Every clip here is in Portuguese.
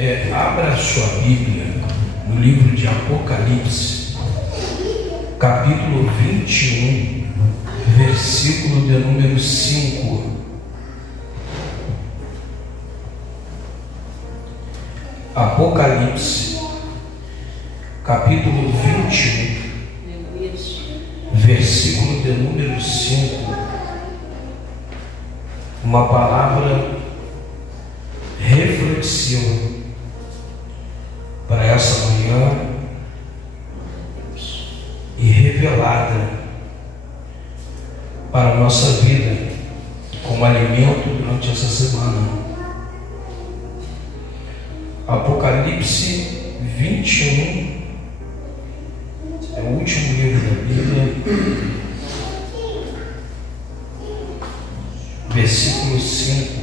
Abra sua Bíblia no livro de Apocalipse, capítulo 21, versículo de número 5. Apocalipse, capítulo 21, versículo de número 5. Uma palavra reflexiva para essa manhã e revelada para a nossa vida como alimento durante essa semana. Apocalipse 21 é o último livro da Bíblia, versículo 5.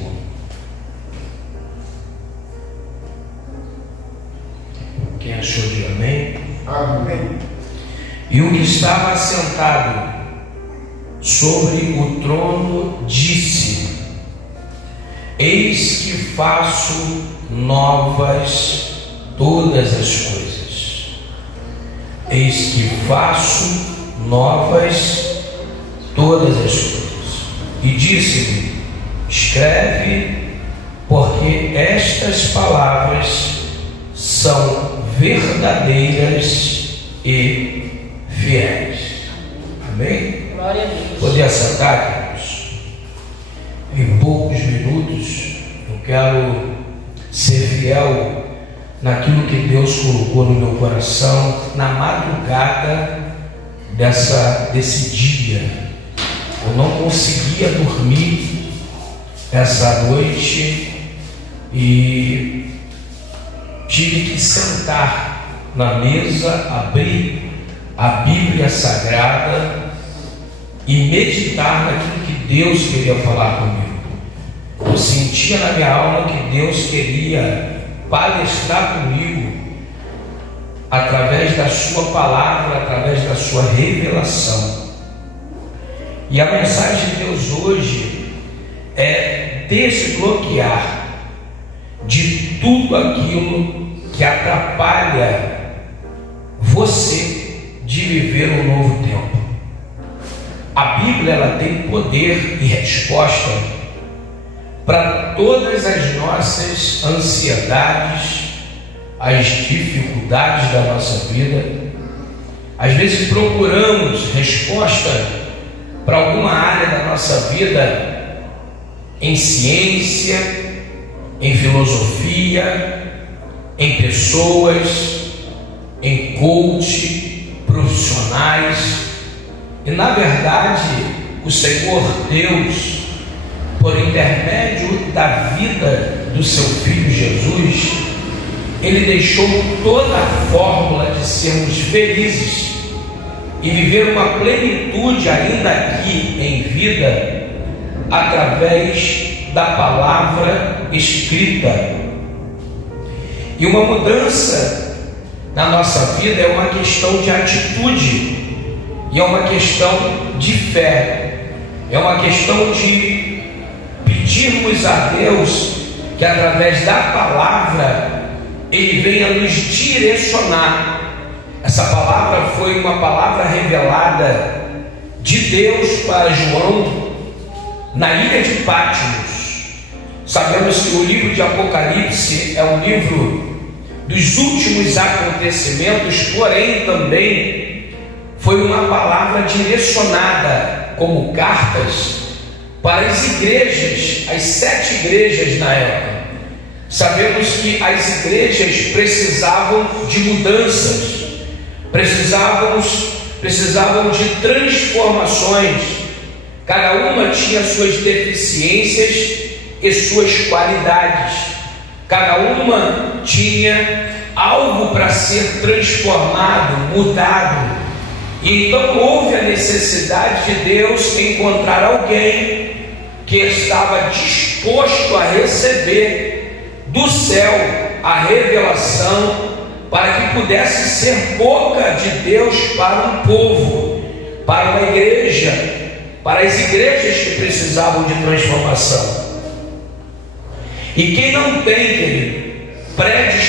Quem achou de amém? Amém. E o que estava assentado sobre o trono disse: Eis que faço novas todas as coisas. Eis que faço novas todas as coisas. E disse-me: escreve, porque estas palavras são verdadeiras e fiéis. Amém? Glória a Deus. Poder assentar, queridos? Em poucos minutos eu quero ser fiel naquilo que Deus colocou no meu coração na madrugada desse dia. Eu não conseguia dormir essa noite e tive que sentar na mesa, abrir a Bíblia Sagrada e meditar naquilo que Deus queria falar comigo. Eu sentia na minha alma que Deus queria palestrar comigo através da sua palavra, através da sua revelação. E a mensagem de Deus hoje é desbloquear de tudo aquilo que atrapalha você de viver um novo tempo. A Bíblia, ela tem poder e resposta para todas as nossas ansiedades, as dificuldades da nossa vida. Às vezes procuramos resposta para alguma área da nossa vida em ciência, em filosofia, em pessoas, em coach, profissionais. E na verdade, o Senhor Deus, por intermédio da vida do seu Filho Jesus, Ele deixou toda a fórmula de sermos felizes e viver uma plenitude ainda aqui em vida através da palavra escrita. E uma mudança na nossa vida é uma questão de atitude, e é uma questão de fé, é uma questão de pedirmos a Deus que através da palavra Ele venha nos direcionar. Essa palavra foi uma palavra revelada de Deus para João na ilha de Patmos. Sabemos que o livro de Apocalipse é um livro dos últimos acontecimentos, porém também foi uma palavra direcionada como cartas para as igrejas, as 7 igrejas na época. Sabemos que as igrejas precisavam de mudanças, precisavam de transformações. Cada uma tinha suas deficiências e suas qualidades. Cada uma tinha algo para ser transformado, mudado. E então houve a necessidade de Deus encontrar alguém que estava disposto a receber do céu a revelação, para que pudesse ser boca de Deus para um povo, para uma igreja, para as igrejas que precisavam de transformação. E quem não tem, querido,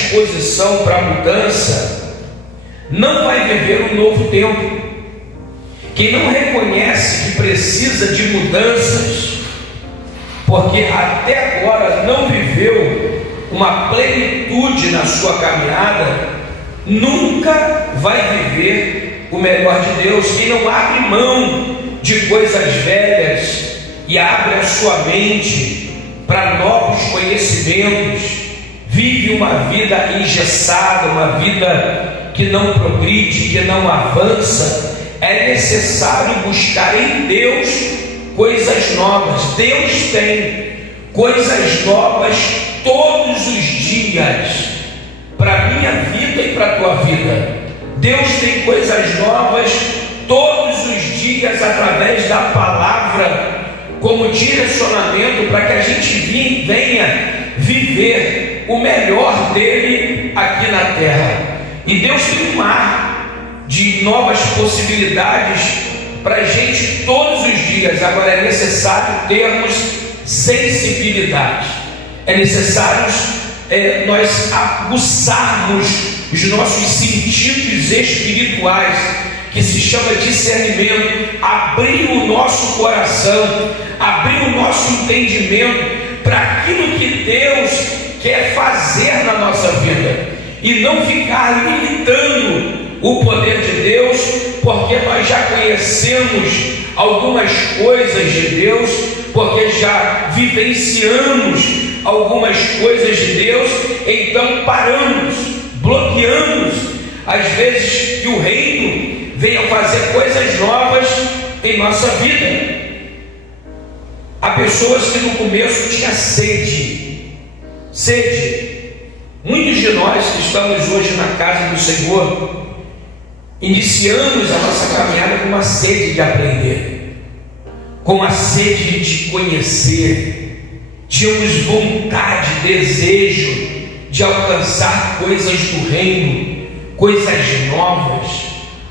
disposição para a mudança não vai viver um novo tempo. Quem não reconhece que precisa de mudanças, porque até agora não viveu uma plenitude na sua caminhada, nunca vai viver o melhor de Deus. Quem não abre mão de coisas velhas e abre a sua mente para novos conhecimentos, vive uma vida engessada, uma vida que não progride, que não avança. É necessário buscar em Deus coisas novas. Deus tem coisas novas todos os dias para a minha vida e para a tua vida. Deus tem coisas novas todos os dias através da palavra, como direcionamento para que a gente venha viver o melhor dele aqui na terra. E Deus tem um mar de novas possibilidades para a gente todos os dias. Agora é necessário termos sensibilidade, é necessário nós aguçarmos os nossos sentidos espirituais, que se chama discernimento, abrir o nosso coração, abrir o nosso entendimento para aquilo que Deus quer fazer na nossa vida, e não ficar limitando o poder de Deus, porque nós já conhecemos algumas coisas de Deus, porque já vivenciamos algumas coisas de Deus, então paramos, bloqueamos, às vezes, que o reino venha fazer coisas novas em nossa vida. Há pessoas que no começo tinham sede. Muitos de nós que estamos hoje na casa do Senhor, iniciamos a nossa caminhada com uma sede de aprender, com a sede de conhecer. Tínhamos vontade, desejo de alcançar coisas do reino, coisas novas.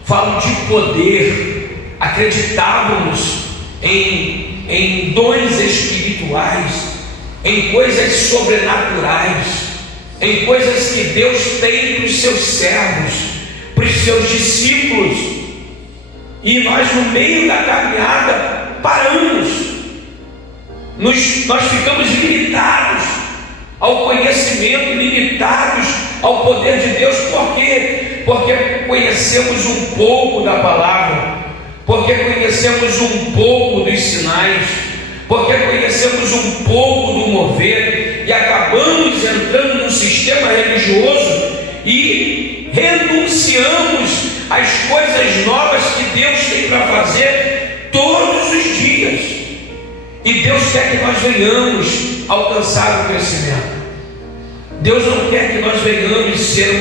Falo de poder. Acreditávamos em dons espirituais, em coisas sobrenaturais, em coisas que Deus tem para os seus servos, para os seus discípulos. E nós, no meio da caminhada, paramos. Nós ficamos limitados ao conhecimento, limitados ao poder de Deus. Por quê? Porque conhecemos um pouco da palavra, porque conhecemos um pouco dos sinais, porque conhecemos um pouco do mover, e acabamos entrando num sistema religioso e renunciamos às coisas novas que Deus tem para fazer todos os dias. E Deus quer que nós venhamos alcançar o crescimento. Deus não quer que nós venhamos ter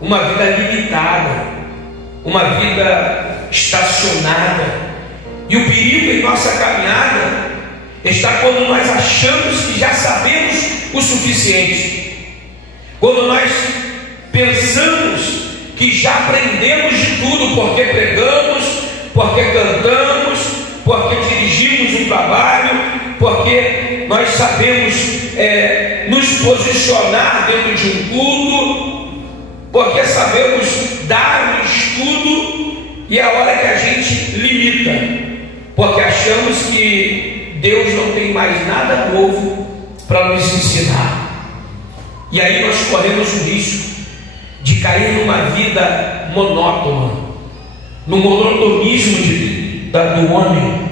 uma vida limitada, uma vida estacionada. E o perigo em nossa caminhada está quando nós achamos que já sabemos o suficiente, quando nós pensamos que já aprendemos de tudo, porque pregamos, porque cantamos, porque dirigimos um trabalho, porque nós sabemos nos posicionar dentro de um culto, porque sabemos dar um estudo, e é a hora que a gente limita, porque achamos que Deus não tem mais nada novo para nos ensinar. E aí nós corremos o risco de cair numa vida monótona, no monotonismo do homem.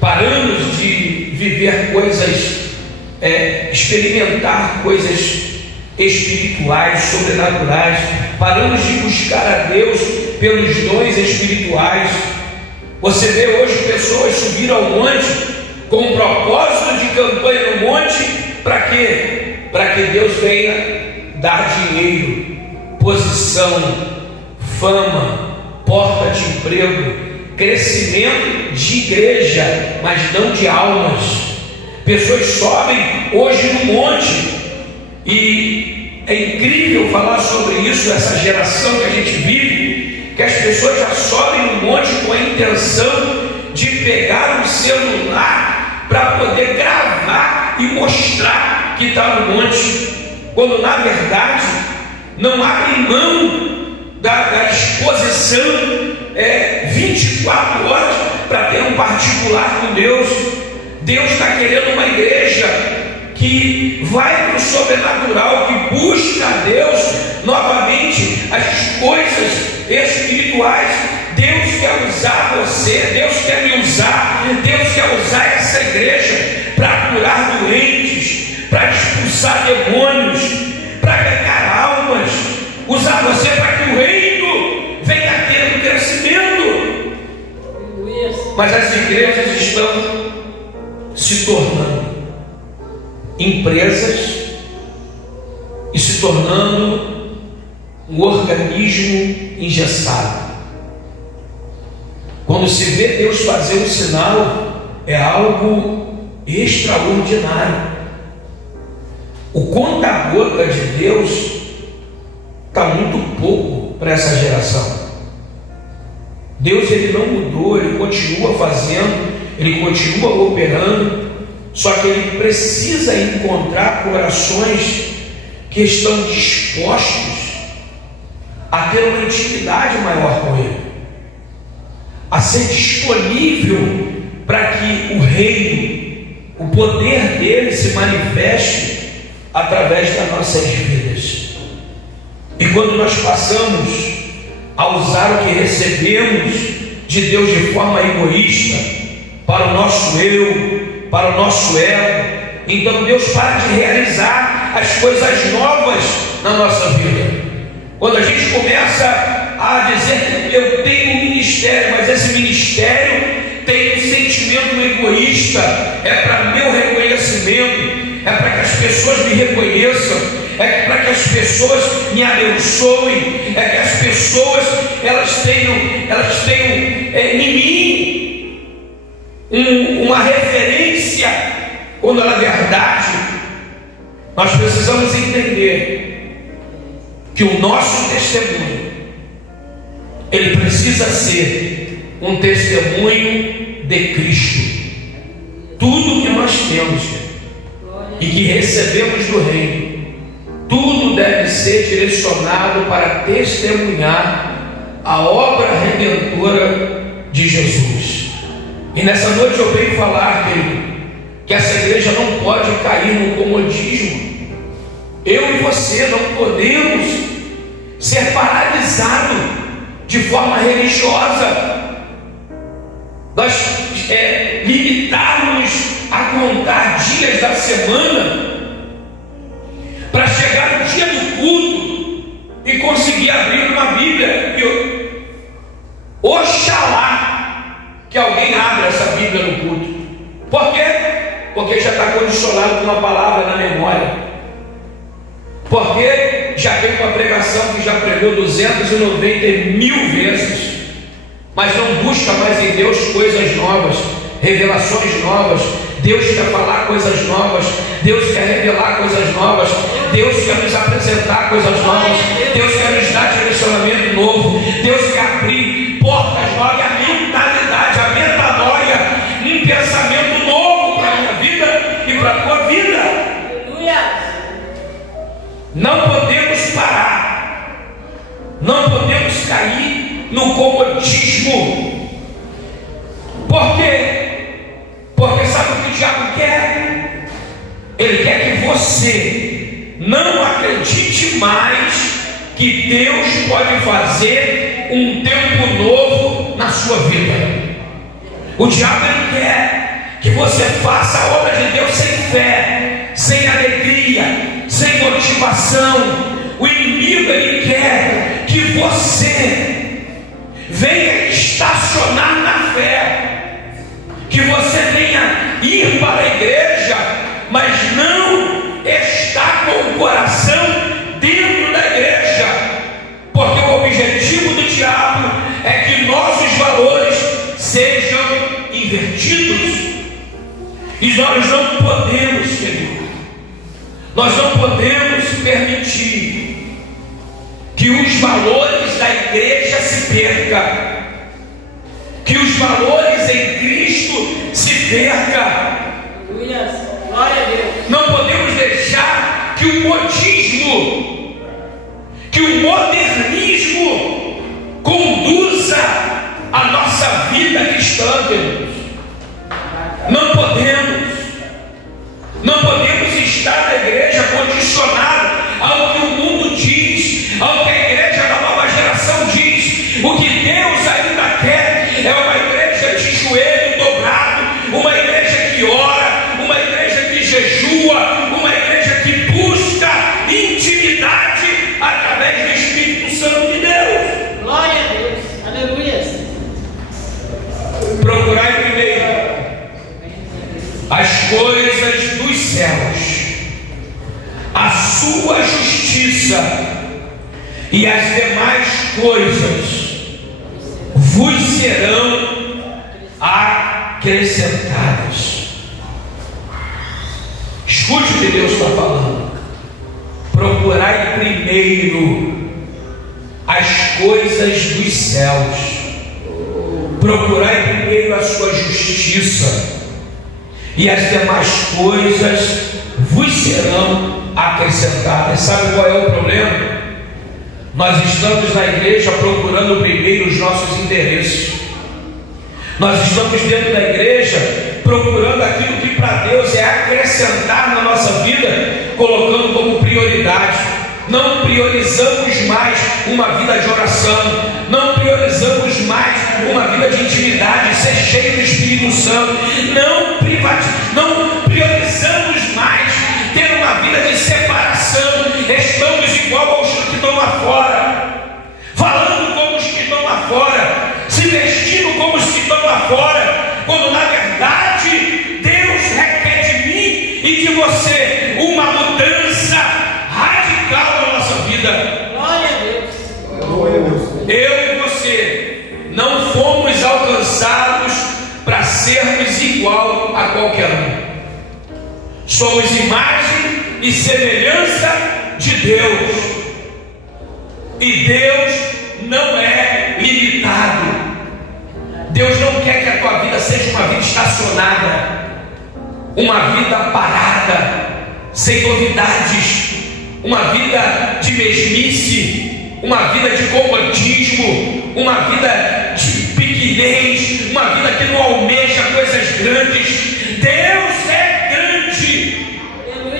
Paramos de viver coisas, experimentar coisas espirituais, sobrenaturais. Paramos de buscar a Deus pelos dons espirituais. Você vê hoje pessoas subir ao monte com um propósito de campanha no monte. Para quê? Para que Deus venha dar dinheiro, posição, fama, porta de emprego, crescimento de igreja, mas não de almas. Pessoas sobem hoje no monte, e é incrível falar sobre isso, essa geração que a gente vive, que as pessoas já sobem no monte com a intenção de pegar um celular para poder gravar e mostrar que está no monte, quando na verdade não abrem mão da exposição 24 horas para ter um particular com Deus. Deus está querendo uma igreja que vai para o sobrenatural, que busca a Deus novamente, as coisas espirituais. Deus quer usar você, Deus quer me usar, Deus quer usar essa igreja para curar doentes, para expulsar demônios, para ganhar almas, usar você para que o reino venha tendo crescimento. Mas as igrejas estão se tornando empresas e se tornando um organismo engessado. Quando se vê Deus fazer um sinal, é algo extraordinário. O conta-gota de Deus está muito pouco para essa geração. Deus, ele não mudou, ele continua fazendo, ele continua operando, só que ele precisa encontrar corações que estão dispostos a ter uma intimidade maior com ele, a ser disponível para que o reino, o poder dele se manifeste através das nossas vidas. E quando nós passamos a usar o que recebemos de Deus de forma egoísta, para o nosso eu, para o nosso ego, então Deus para de realizar as coisas novas na nossa vida. Quando a gente começa a dizer, eu tenho um ministério, mas esse ministério tem um sentimento egoísta, é para meu reconhecimento, é para que as pessoas me reconheçam, é para que as pessoas me abençoem, é que as pessoas elas tenham em mim uma referência, quando na verdade nós precisamos entender que o nosso testemunho ele precisa ser um testemunho de Cristo. Tudo que nós temos e que recebemos do reino, tudo deve ser direcionado para testemunhar a obra redentora de Jesus. E nessa noite eu venho falar, querido, que essa igreja não pode cair no comodismo. Eu e você não podemos ser paralisados de forma religiosa. Nós limitarmos a contar dias da semana para chegar no dia do culto e conseguir abrir uma Bíblia. Oxalá que alguém abra essa Bíblia no culto. Por quê? Porque já está condicionado com uma palavra na memória. Porque já tem uma pregação que já pregou 290.000 vezes, mas não busca mais em Deus coisas novas, revelações novas. Deus quer falar coisas novas, Deus quer revelar coisas novas, Deus quer nos apresentar coisas novas, Deus quer nos dar direcionamento novo, Deus quer abrir portas novas, a mentalidade, a metanoia, um pensamento novo para a minha vida e para a tua vida. Não podemos parar, não podemos cair no comodismo. Por quê? Porque sabe o que o diabo quer? Ele quer que você não acredite mais que Deus pode fazer um tempo novo na sua vida. O diabo ele quer que você faça a obra de Deus sem fé, sem alegria, sem motivação. O inimigo ele quer que você venha estacionar na fé, que você venha ir para a igreja, mas não está com o coração dentro da igreja, porque o objetivo do diabo é que nossos valores sejam invertidos. E nós não podemos, querido, nós não podemos permitir que os valores da igreja se percam, que os valores em Cristo se percam. Glória a Deus. o modismo, que o modernismo conduza a nossa vida cristã, queridos. Não podemos estar na igreja condicionado ao que o mundo diz, ao que a igreja da nova geração diz. O que Deus ainda quer é uma igreja de joelho dobrado, uma igreja que ora, uma igreja que jejua, uma igreja que busca intimidade através do Espírito Santo de Deus. Glória a Deus, aleluia. Procurai primeiro as coisas dos céus, a sua justiça, e as demais coisas vos serão acrescentadas. Escute o que Deus está falando. Procurai primeiro as coisas dos céus, procurai primeiro a sua justiça, e as demais coisas vos serão acrescentadas. Sabe qual é o problema? Nós estamos na igreja procurando primeiro os nossos interesses. Nós estamos dentro da igreja procurando aquilo que para Deus é acrescentar na nossa vida, colocando como prioridade. Não priorizamos mais uma vida de oração, não priorizamos mais uma vida de intimidade, ser cheio do Espírito Santo, não priorizamos mais ter uma vida de separação. Estamos igual aos que estão lá fora, falando como os que estão lá fora, se vestindo como os que estão lá fora, quando na verdade Deus requer de mim e de você uma mudança radical na nossa vida. Glória a Deus. Eu e você não fomos alcançados para sermos igual a qualquer um. Somos imagem e semelhança de Deus, e Deus não é limitado. Deus não quer que a tua vida seja uma vida estacionada, uma vida parada, sem novidades, uma vida de mesmice, uma vida de comodismo, uma vida de pequenez, uma vida que não almeja coisas grandes. Deus é grande,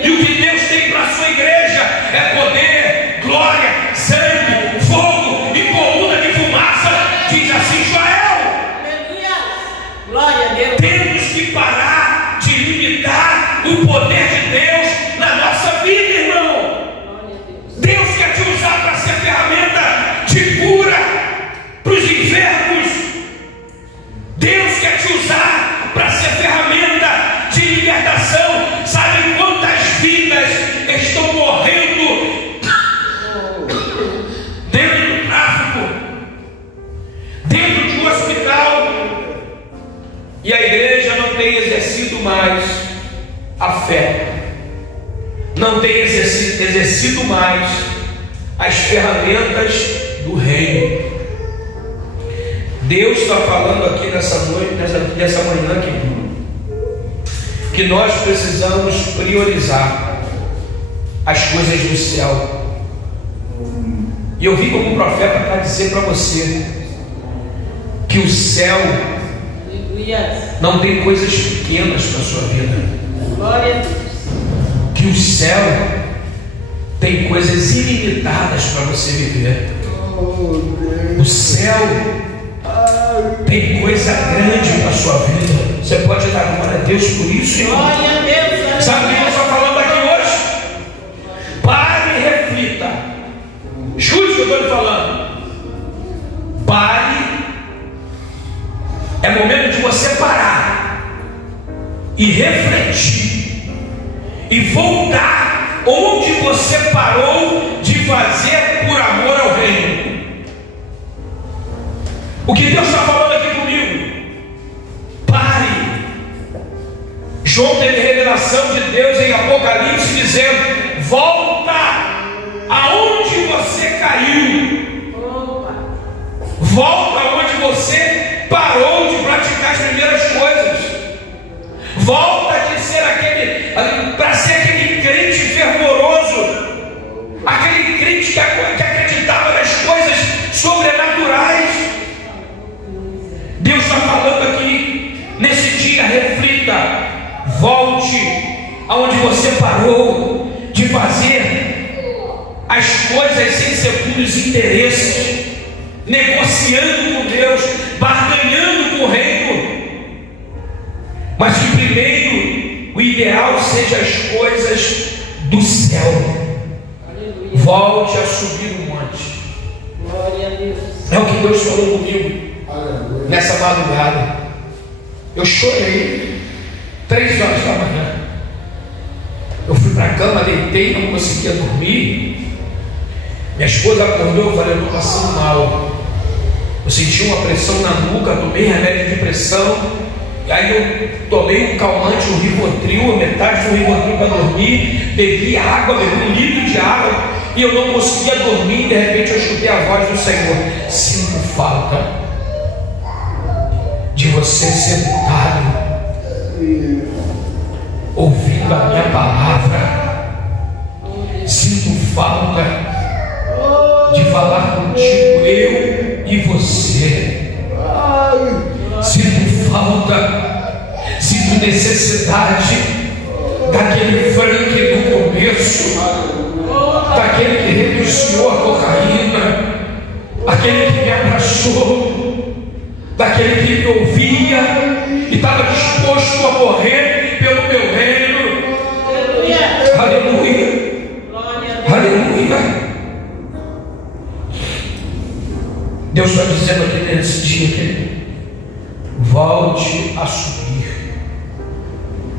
e o que Deus tem para a sua igreja é poder, glória, sangue, fogo e coluna de fumaça, diz assim Joel. Aleluia. Glória a Deus. Temos que parar de limitar o poder de Deus na nossa vida, irmão. Deus quer te usar para ser ferramenta de cura para os enfermos. Deus quer te usar para ser ferramenta de libertação. Sabe quantas vidas estão morrendo dentro do tráfico, dentro de um hospital, e a igreja não tem exercido mais a fé, não tem exercido mais as ferramentas do reino. Deus está falando aqui nessa noite, nessa manhã que nós precisamos priorizar as coisas do céu. E eu vim como profeta para dizer para você que o céu não tem coisas pequenas para a sua vida. Glória a Deus. Que o céu tem coisas ilimitadas para você viver. O céu tem coisa grande para a sua vida. Você pode dar glória a Deus por isso, irmão? Glória a Deus. Sabe o que eu estou falando aqui hoje? Pare e reflita. Escute o que eu estou lhe falando. Pare. É momento de você parar e refletir e voltar onde você parou de fazer por amor ao reino. O que Deus está falando aqui comigo? Pare. João teve revelação de Deus em Apocalipse dizendo: volta aonde você caiu, volta onde você parou de praticar as primeiras coisas, volta de ser para ser aquele crente fervoroso parou de fazer as coisas sem segundos interesses, negociando com Deus, barganhando com o reino, mas que primeiro o ideal seja as coisas do céu. Aleluia. Volte a subir o monte. Glória a Deus. É o que Deus falou comigo Aleluia. nessa madrugada. Eu chorei 3 horas da manhã. Eu fui para a cama, deitei, não conseguia dormir. Minha esposa acordou, eu falei, eu estou passando mal. Eu senti uma pressão na nuca, tomei remédio de pressão. E aí eu tomei um calmante, um Rivotril, metade do Rivotril para dormir. Bebi água, bebi 1 litro de água. E eu não conseguia dormir. De repente eu escutei a voz do Senhor: sinto falta de você sentado, ouvindo a minha palavra. Sinto falta de falar contigo, eu e você. Sinto falta, sinto necessidade daquele Frank do começo, daquele que renunciou à cocaína, aquele que me abraçou, daquele que me ouvia e estava disposto a morrer pelo meu reino. Aleluia. Aleluia, Glória a Deus. aleluia. Deus está dizendo aqui nesse dia, querido, volte a subir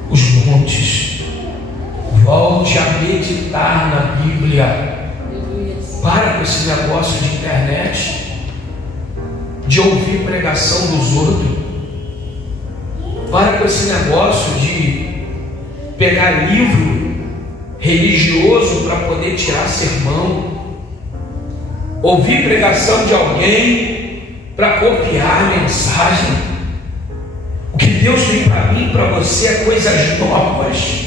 os montes, volte a meditar na Bíblia. Aleluia. Para com esse negócio de internet, de ouvir pregação dos outros. Para com esse negócio de pegar livro religioso para poder tirar sermão, ouvir pregação de alguém para copiar a mensagem. O que Deus tem para mim e para você é coisas novas,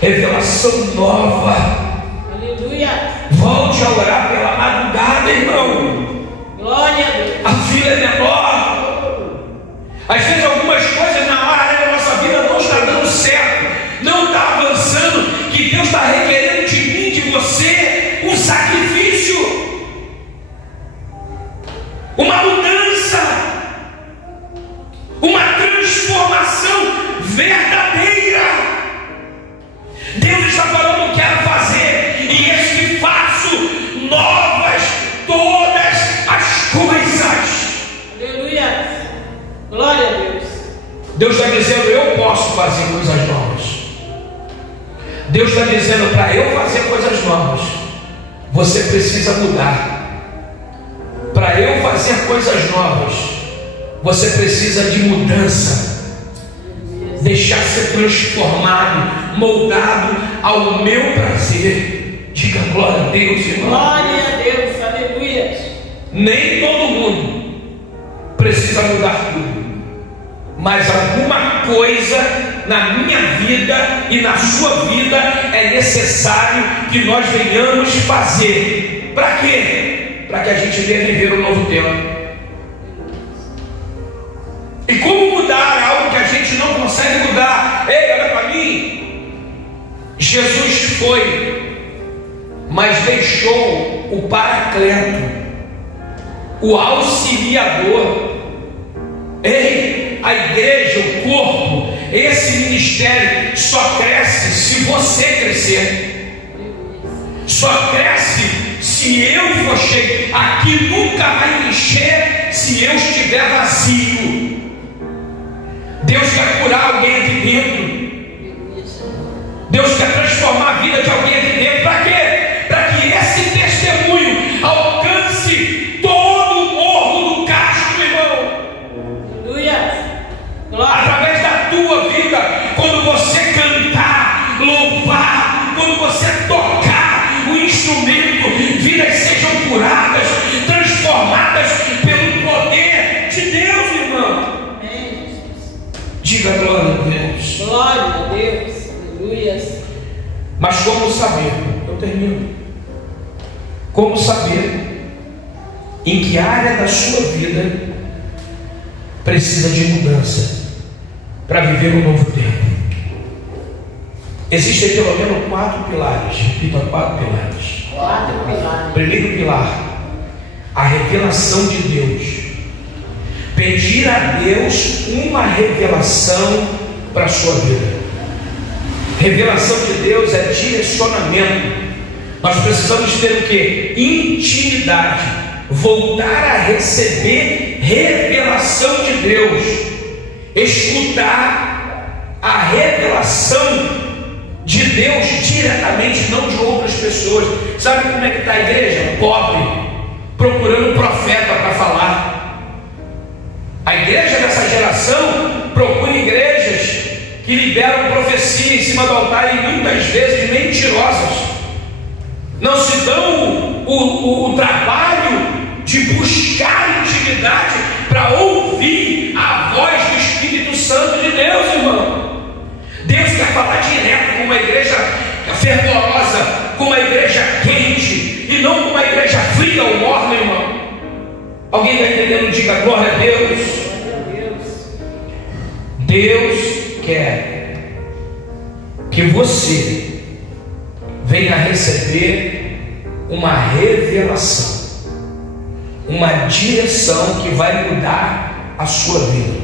revelação nova. Aleluia. Volte a orar pela madrugada, irmão. Glória a Deus. A fila é menor. Às vezes algumas coisas na área da nossa vida não está dando certo, não está avançando, que Deus está requerendo de mim, de você, um sacrifício, uma mudança, uma transformação verdadeira. Deus está falando: eu quero fazer, e eis que faço novas todas as coisas. Aleluia. Glória a Deus. Deus está dizendo: eu posso fazer coisas novas. Deus está dizendo: para eu fazer coisas novas, você precisa mudar. Para eu fazer coisas novas, você precisa de mudança, deixar ser transformado, moldado ao meu prazer. Diga glória a Deus, irmão. Glória a Deus. Aleluia. Nem todo mundo precisa mudar tudo, mas alguma coisa na minha vida e na sua vida é necessário que nós venhamos fazer. Para quê? Para que a gente venha viver um novo tempo. E como mudar algo que a gente não consegue mudar? Ei, olha para mim. Jesus foi, mas deixou o Paracleto, o auxiliador. Ei, a igreja, o corpo, esse ministério só cresce se você crescer. Só cresce se eu for cheio. Aqui nunca vai encher se eu estiver vazio. Deus quer curar alguém aqui dentro. Deus quer transformar a vida de alguém aqui dentro. Para quê? Para que esse testemunho alcance todo o morro do Castro, irmão. Aleluia. Glória. Através da tua vida, quando você cantar, louvar, quando você tocar o instrumento, vidas sejam curadas, transformadas pelo poder de Deus, irmão. Amém, Jesus. Diga glória a Deus. Glória a Deus. Aleluia. Mas como saber? Eu termino. Como saber em que área da sua vida precisa de mudança para viver um novo tempo? Existem pelo menos 4 pilares. Repita, 4 pilares. 4 pilares. Primeiro pilar, a revelação de Deus. Pedir a Deus uma revelação para a sua vida. Revelação de Deus é direcionamento. Nós precisamos ter o que? Intimidade. Voltar a receber revelação de Deus. Escutar a revelação de Deus diretamente, não de outras pessoas. Sabe como é que está a igreja? Pobre, procurando um profeta para falar. A igreja dessa geração procura igrejas que liberam profecia em cima do altar e muitas vezes mentirosas. Não se dão o trabalho de buscar intimidade para ouvir a voz do Espírito Santo de Deus, irmão. Deus quer falar direto com uma igreja fervorosa, com uma igreja quente, e não com uma igreja fria ou morna, irmão. Alguém está entendendo? Diga glória a Deus. Deus quer que você venha receber uma revelação, uma direção que vai mudar a sua vida.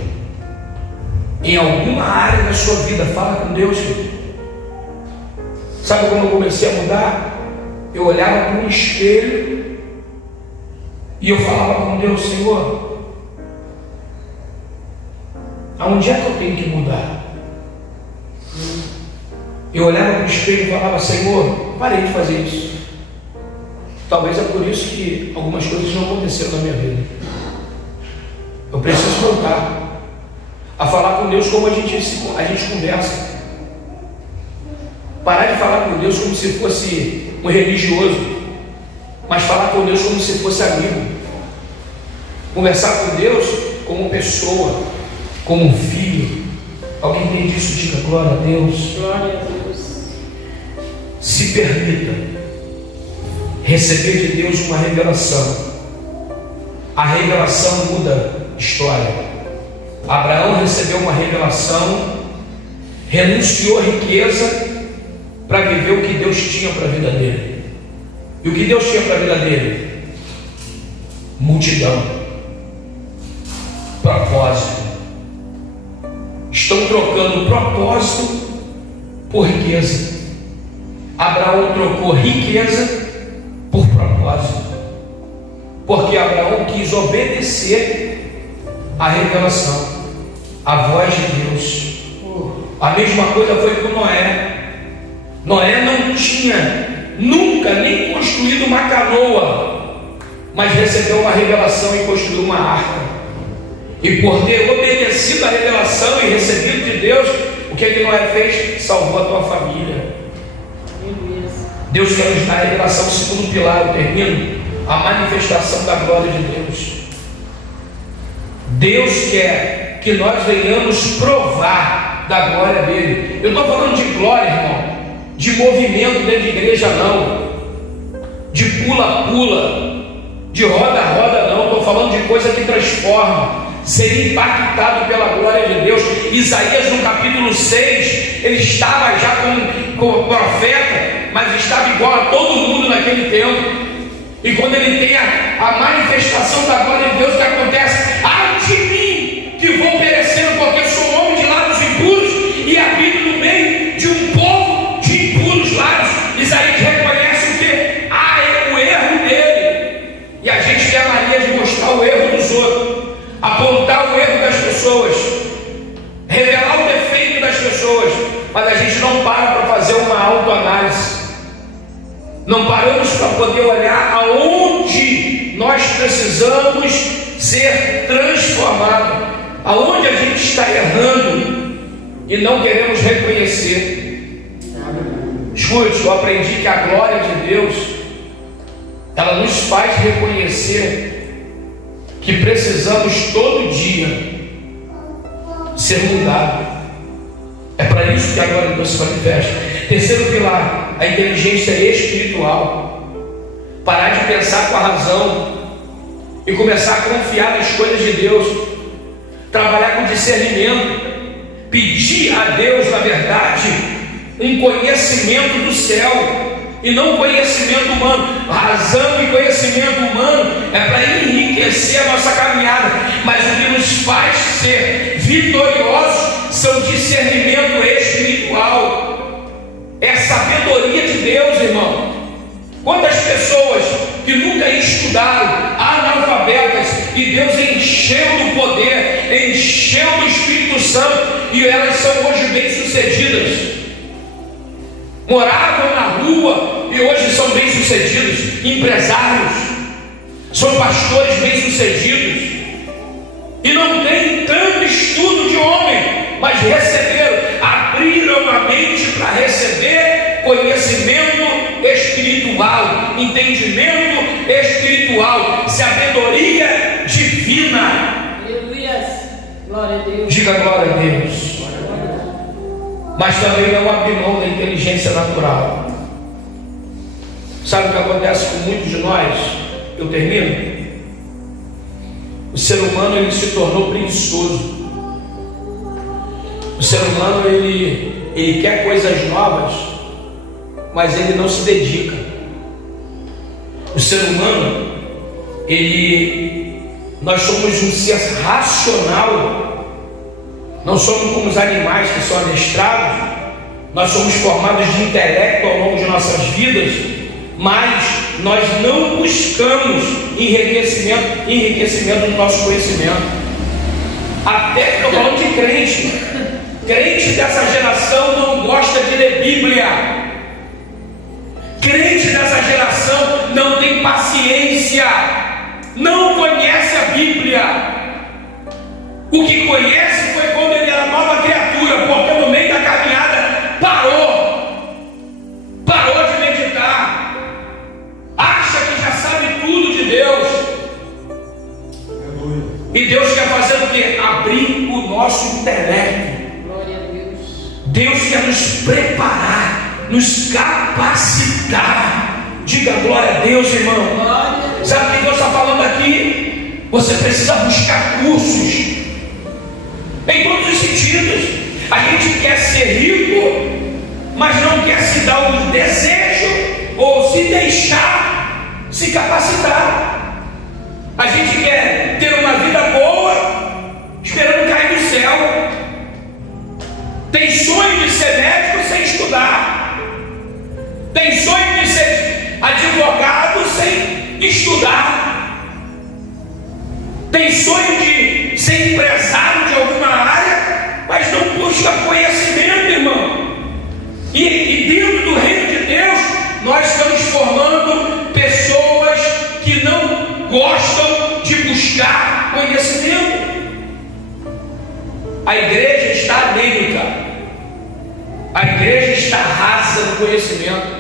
Em alguma área da sua vida, fala com Deus, filho. Sabe como eu comecei a mudar? Eu olhava para um espelho e eu falava com Deus: Senhor, aonde é que eu tenho que mudar? Eu olhava para o espelho e falava: Senhor, parei de fazer isso. Talvez é por isso que algumas coisas não aconteceram na minha vida. Eu preciso voltar a falar com Deus como a gente conversa. Parar de falar com Deus como se fosse um religioso, mas falar com Deus como se fosse amigo. Conversar com Deus como pessoa, como um filho. Alguém entende isso? Diga glória a Deus. Glória a Deus. Se permita receber de Deus uma revelação. A revelação muda história. Abraão recebeu uma revelação, renunciou à riqueza para viver o que Deus tinha para a vida dele. E o que Deus tinha para a vida dele? Multidão, propósito. Estão trocando propósito por riqueza. Abraão trocou riqueza por propósito, porque Abraão quis obedecer à revelação, à voz de Deus. A mesma coisa foi com Noé. Noé não tinha nunca nem construído uma canoa, mas recebeu uma revelação e construiu uma arca. E por ter obedecido à revelação e recebido de Deus, o que é que Noé fez? Salvou a tua família. Deus quer nos dar a revelação. Segundo pilar, eu termino, a manifestação da glória de Deus. Deus quer que nós venhamos provar da glória dele. Eu estou falando de glória, irmão, de movimento dentro de igreja não, de pula-pula, de roda-roda não. Estou falando de coisa que transforma, ser impactado pela glória de Deus. Isaías no capítulo 6, ele estava já como profeta, mas estava igual a todo mundo naquele tempo. E quando ele tem a manifestação da glória de Deus, o que acontece? Ai de mim, que vou perecendo, porque sou homem de lábios impuros e habito no meio de um povo de impuros lábios. Isaías reconhece o que? É o erro dele. E a gente tem a mania de mostrar o erro dos outros, apontar o erro das pessoas, revelar o defeito das pessoas, mas a gente não para fazer uma autoanálise. Não paramos para poder olhar aonde nós precisamos ser transformados, aonde a gente está errando e não queremos reconhecer. Escute, eu aprendi que a glória de Deus, ela nos faz reconhecer que precisamos todo dia ser mudados. É para isso que a glória de Deus se manifesta. Terceiro pilar, a inteligência espiritual. Parar de pensar com a razão e começar a confiar nas coisas de Deus. Trabalhar com discernimento. Pedir a Deus, na verdade, um conhecimento do céu e não conhecimento humano. Razão e conhecimento humano é para enriquecer a nossa caminhada, mas o que nos faz ser vitoriosos são discernimento espiritual, é a sabedoria de Deus, irmão. Quantas pessoas que nunca estudaram, analfabetas, e Deus encheu do poder, encheu do Espírito Santo, e elas são hoje bem-sucedidas. Moravam na rua e hoje são bem-sucedidos, empresários, são pastores bem-sucedidos, e não tem tanto estudo de homem, mas receberam, abriram a mente para receber conhecimento espiritual, entendimento espiritual, sabedoria divina. Aleluia. Glória a Deus. Diga glória a Deus. Mas também não abrir mão da inteligência natural. Sabe o que acontece com muitos de nós? Eu termino. O ser humano, ele se tornou preguiçoso. O ser humano, ele quer coisas novas, mas ele não se dedica. O ser humano, nós somos um ser racional. Não somos como os animais que são adestrados. Nós somos formados de intelecto ao longo de nossas vidas, mas nós não buscamos enriquecimento do nosso conhecimento. Até estou falando de crente. Crente dessa geração não gosta de ler Bíblia. Crente dessa geração não tem paciência, não conhece a Bíblia. O que conhece foi quando ele era nova criatura, porque no meio da caminhada parou de meditar, acha que já sabe tudo de Deus. E Deus quer fazer o quê? Abrir o nosso intelecto. Glória a Deus. Deus quer nos preparar, nos capacitar. Diga glória a Deus, irmão. Sabe o que Deus está falando aqui? Você precisa buscar cursos em todos os sentidos. A gente quer ser rico, mas não quer se dar o desejo ou se deixar se capacitar. A gente quer ter uma vida boa, esperando cair do céu. Tem sonho de ser médico sem estudar. Tem sonho de ser advogado sem estudar. Tem sonho de ser empresário de alguma área, mas não busca conhecimento, irmão. E dentro do reino de Deus, nós estamos formando pessoas que não gostam de buscar conhecimento. A igreja está anêmica. A igreja está rasa no conhecimento.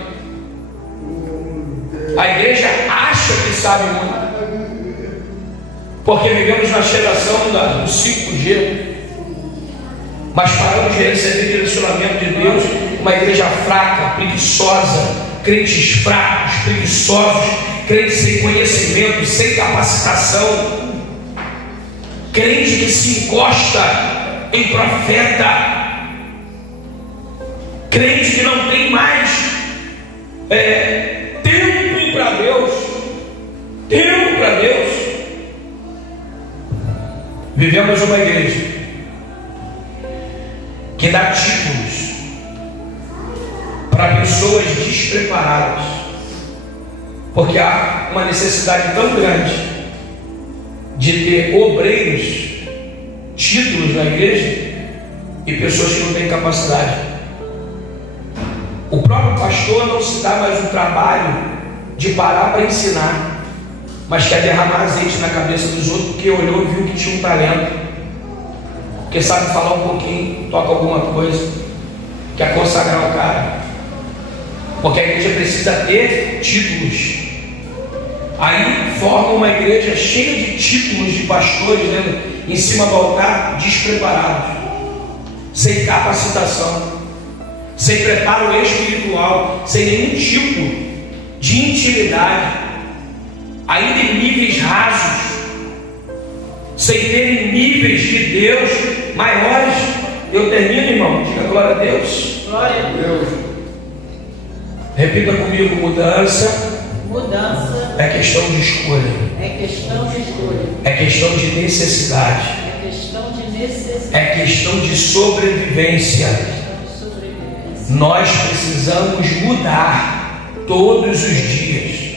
A igreja acha que sabe muito, porque vivemos na geração do 5G, mas paramos de receber direcionamento de Deus. Uma igreja fraca, preguiçosa, crentes fracos, preguiçosos, crentes sem conhecimento, sem capacitação, crente que se encosta em profeta, crente que não tem mais tempo para Deus. Tempo para Deus. Vivemos uma igreja que dá títulos para pessoas despreparadas, porque há uma necessidade tão grande de ter obreiros, títulos na igreja, e pessoas que não têm capacidade. O próprio pastor não se dá mais o trabalho de parar para ensinar, mas quer derramar azeite na cabeça dos outros, porque olhou e viu que tinha um talento, porque sabe falar um pouquinho, toca alguma coisa, quer consagrar o cara, porque a igreja precisa ter títulos. Aí forma uma igreja cheia de títulos de pastores, né, em cima do altar, despreparados, sem capacitação, sem preparo espiritual, sem nenhum tipo de intimidade, ainda em níveis rasos, sem terem níveis de Deus maiores. Eu termino, irmão. Diga glória a Deus. Glória a Deus. Repita comigo: mudança. Mudança É questão de escolha. é questão de escolha. É questão de necessidade. É questão de necessidade. É questão de sobrevivência. É questão de sobrevivência. Nós precisamos mudar todos os dias.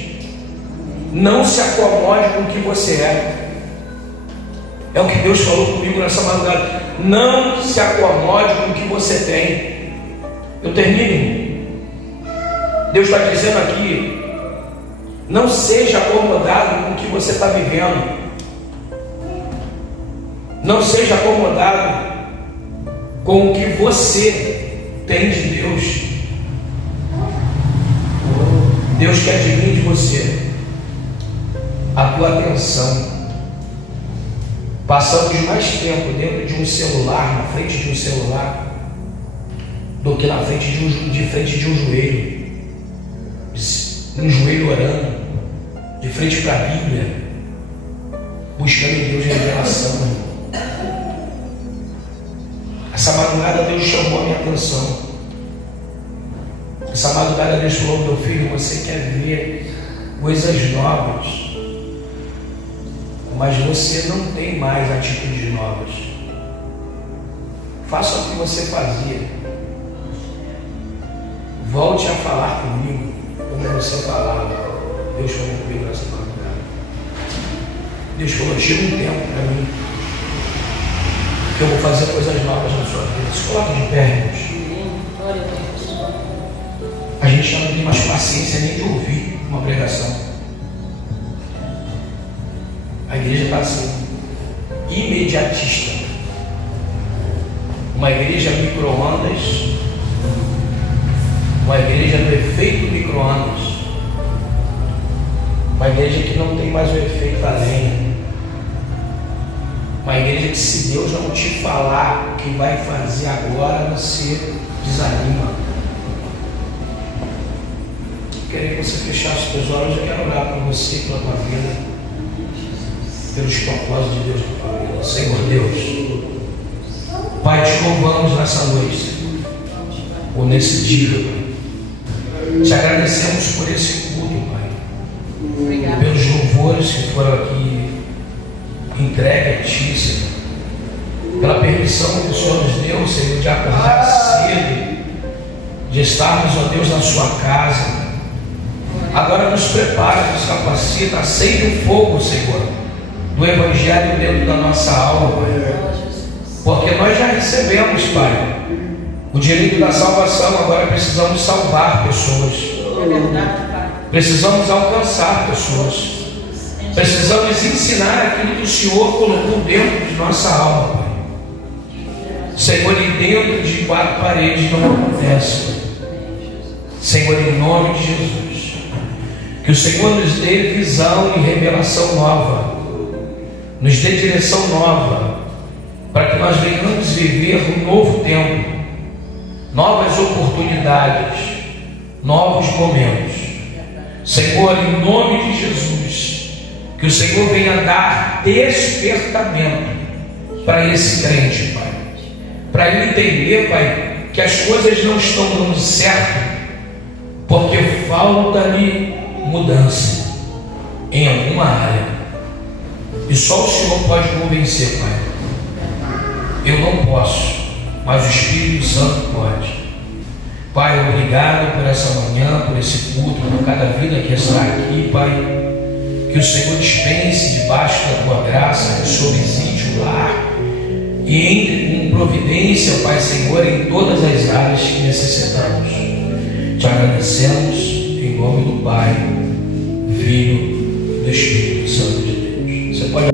Não se acomode com o que você é. É o que Deus falou comigo nessa madrugada. Não se acomode com o que você tem. Eu termino. Deus está dizendo aqui: não seja acomodado com o que você está vivendo. Não seja acomodado com o que você tem de Deus. Deus quer de mim e de você a tua atenção. Passamos mais tempo dentro de um celular, na frente de um celular, do que na frente de um joelho. Um joelho orando, de frente para a Bíblia, buscando em Deus revelação. Essa madrugada Deus chamou a minha atenção. Essa madrugada Deus falou: meu filho, você quer ver coisas novas, mas você não tem mais atitudes novas. Faça o que você fazia. Volte a falar comigo como você falava. Deus falou comigo nessa madrugada. Deus falou: chega um tempo para mim que eu vou fazer coisas novas na sua vida. Se coloque de pé, irmãos. Glória a Deus. A gente não tem mais paciência nem de ouvir uma pregação. A igreja está assim, imediatista. Uma igreja micro-ondas, uma igreja do efeito micro-ondas, uma igreja que não tem mais o efeito da lenha, uma igreja que, se Deus não te falar o que vai fazer agora, você desanima. Queria que você fechasse os teus olhos. Eu quero orar por você, pela tua vida, pelos propósitos de Deus na tua vida. Senhor Deus, Pai, te louvamos nessa noite, ou nesse dia, Pai. Te agradecemos por esse culto, Pai. Obrigado. Pelos louvores que foram aqui entregues a Ti, Senhor. Pela permissão que o Senhor nos deu, Senhor, de acordar cedo, de estarmos, ó Deus, na Sua casa. Agora nos prepara, nos capacita, acende o fogo, Senhor, do Evangelho dentro da nossa alma, Pai. Porque nós já recebemos, Pai, o direito da salvação. Agora precisamos salvar pessoas. É verdade, Pai. Precisamos alcançar pessoas. Precisamos ensinar aquilo que o Senhor colocou dentro de nossa alma, Pai. Senhor, e dentro de quatro paredes não acontece. Senhor, em nome de Jesus, que o Senhor nos dê visão e revelação nova, nos dê direção nova, para que nós venhamos viver um novo tempo, novas oportunidades, novos momentos. Senhor, em nome de Jesus, que o Senhor venha dar despertamento para esse crente, Pai, para ele entender, Pai, que as coisas não estão dando certo, porque falta-lhe mudança em alguma área, e só o Senhor pode convencer, Pai. Eu não posso, mas o Espírito Santo pode. Pai, obrigado por essa manhã, por esse culto, por cada vida que está aqui, Pai. Que o Senhor dispense debaixo da Tua graça, que o Senhor visite o lar e entre com providência, Pai, Senhor, em todas as áreas que necessitamos. Te agradecemos em nome do Pai, Filho e do Espírito Santo de Deus. Você pode